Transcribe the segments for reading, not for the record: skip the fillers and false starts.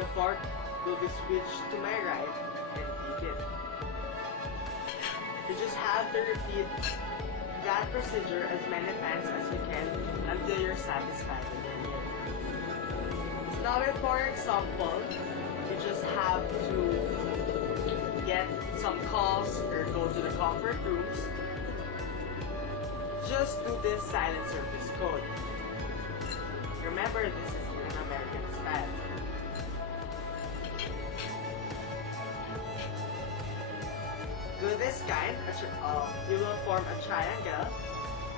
the fork will be switched to my right and heat it. You just have to repeat that procedure as many times as you can until you're satisfied with your meal. Now, if for example, you just have to get some calls or go to the comfort rooms, just do this silent service code. Remember, this is an American style. Do this kind, you will form a triangle.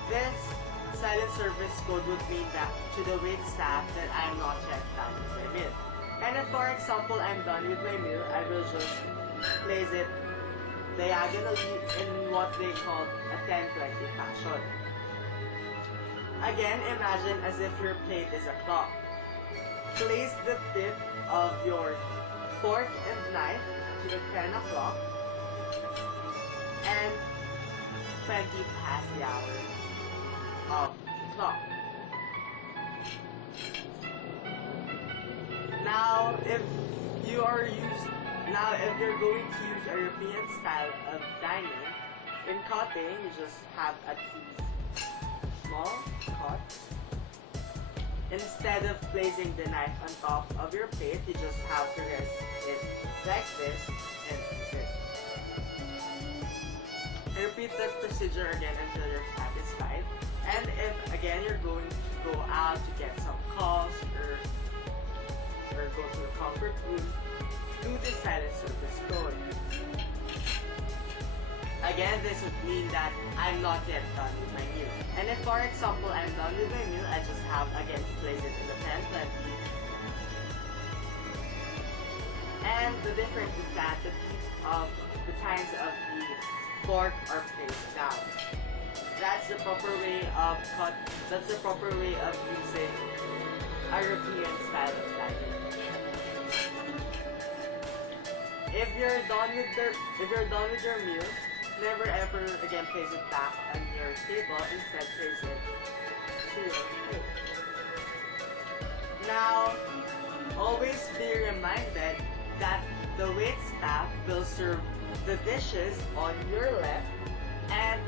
This silent service code would mean that to the wait staff that I'm not yet done with my meal. And if for example I'm done with my meal, I will just place it diagonally in what they call a 10-20 fashion. Again, imagine as if your plate is a clock. Place the tip of your fork and knife to the 10 o'clock and 20 past the hour of the clock. Now, if you're going to use a European style of dining, in cutting, you just have a small cut. Instead of placing the knife on top of your plate, you just have to rest it like this and eat it. Repeat that procedure again until you're satisfied. And if again you're going to go out to get some calls or go to the comfort room, do the silent service code. Again, this would mean that I'm not yet done with my meal. And if for example I'm done with my meal, I just have again to place it in the 10-20. And the difference is that the times of the fork are placed down. That's the proper way of using a European style of dining. If you're done with your meal, never ever again place it back on your table. Instead, place it to your plate. Now, always be reminded that the wait staff will serve the dishes on your left and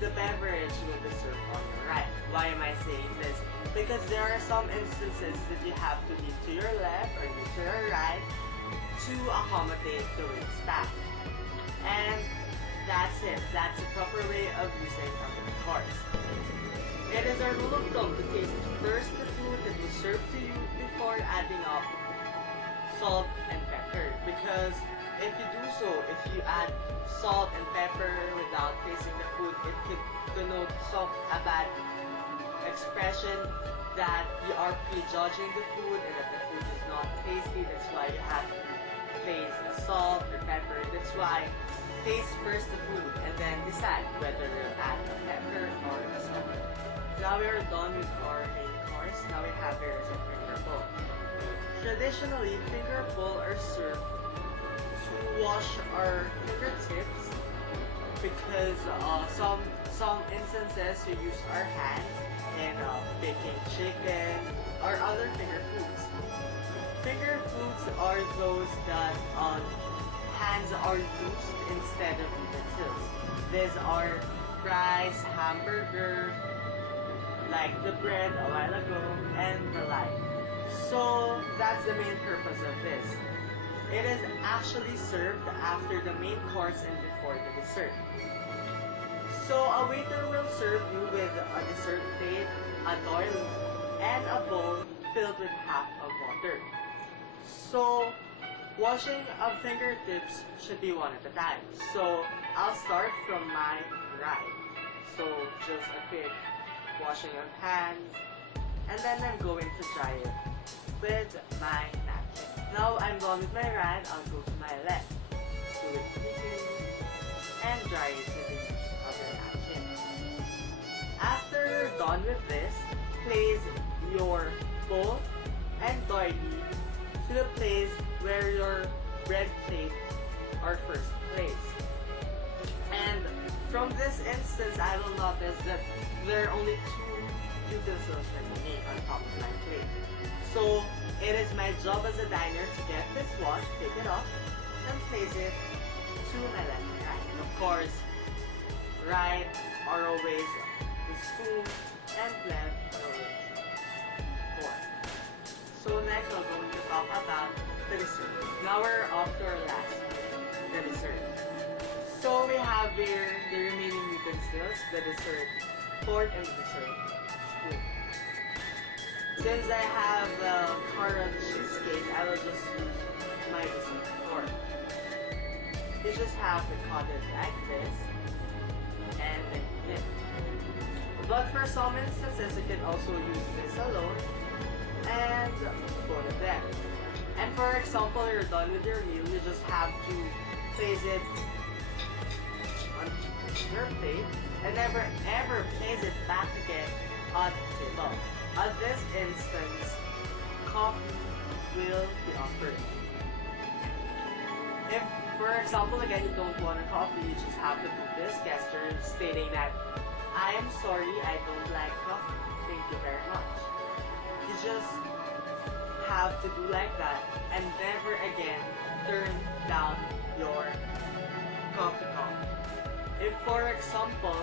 the beverage will be served on your right. Why am I saying this? Because there are some instances that you have to leave to your left or leave to your right to accommodate the wait staff. And that's it. That's the proper way of using a food course. It is a rule of thumb to taste first the food that is served to you before adding up salt and pepper. Because if you do so, if you add salt and pepper without tasting the food, it could connote a bad expression that you are prejudging the food and that the food is not tasty. That's why you have to taste the salt or pepper. That's why taste first the food and then decide whether you add a pepper or a salt. Now we are done with our main course. Now we have here is a finger bowl. Traditionally, finger bowl are served to wash our fingertips because some instances we use our hands in baking chicken or other finger foods. Finger foods are those that hands are used instead of utensils. These are fries, hamburger, like the bread a while ago, and the like. So that's the main purpose of this. It is actually served after the main course and before the dessert. So a waiter will serve you with a dessert plate, a doily, and a bowl filled with half of water. So washing of fingertips should be one at a time. So I'll start from my right. So just a quick washing of hands, and then I'm going to dry it with my napkin. Now I'm done with my right, I'll go to my left. Do it quickly and dry it with the use of your napkin. After you're done with this, place your bowl and doily to the place where your bread plate are first placed. And from this instance, I will notice that there are only two utensils remaining on top of my plate. So it is my job as a diner to get this one, take it off, and place it to my left and right. Of course, right are always the spoon and left are always fork. So next we're going to talk about the dessert. Now we're off to our last, the dessert. So we have here the remaining utensils, the dessert fork and the dessert spoon. Since I have carrot cheesecake, I will just use my dessert fork. You just have to cut it like this and then flip. But for some instances, you can also use this alone and both of them. And for example, you're done with your meal, you just have to place it on your plate and never ever place it back again on the table. At this instance, coffee will be offered. If, for example, again, you don't want a coffee, you just have to do this gesture stating that, I am sorry, I don't like coffee. Thank you very much. You just have to do like that and never again turn down your coffee cup. If, for example,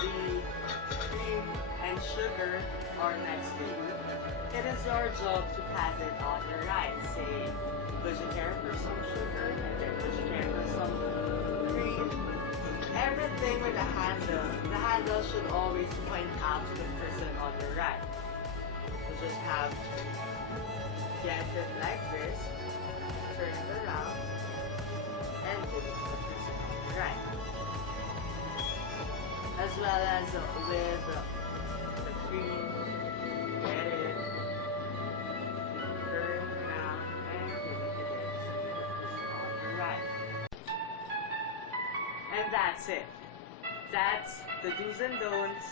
the cream and sugar are next to you, it is your job to pass it on your right. Say, would you care for some sugar? And then would you care for some cream? Everything with the handle should always point out to the person on your right. You just have to get it like this, turn it around, and give it to the person on your right. As well as with the cream, get it, turn it around, and give it to the person on your right. And that's it. That's the do's and don'ts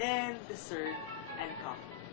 in dessert and coffee.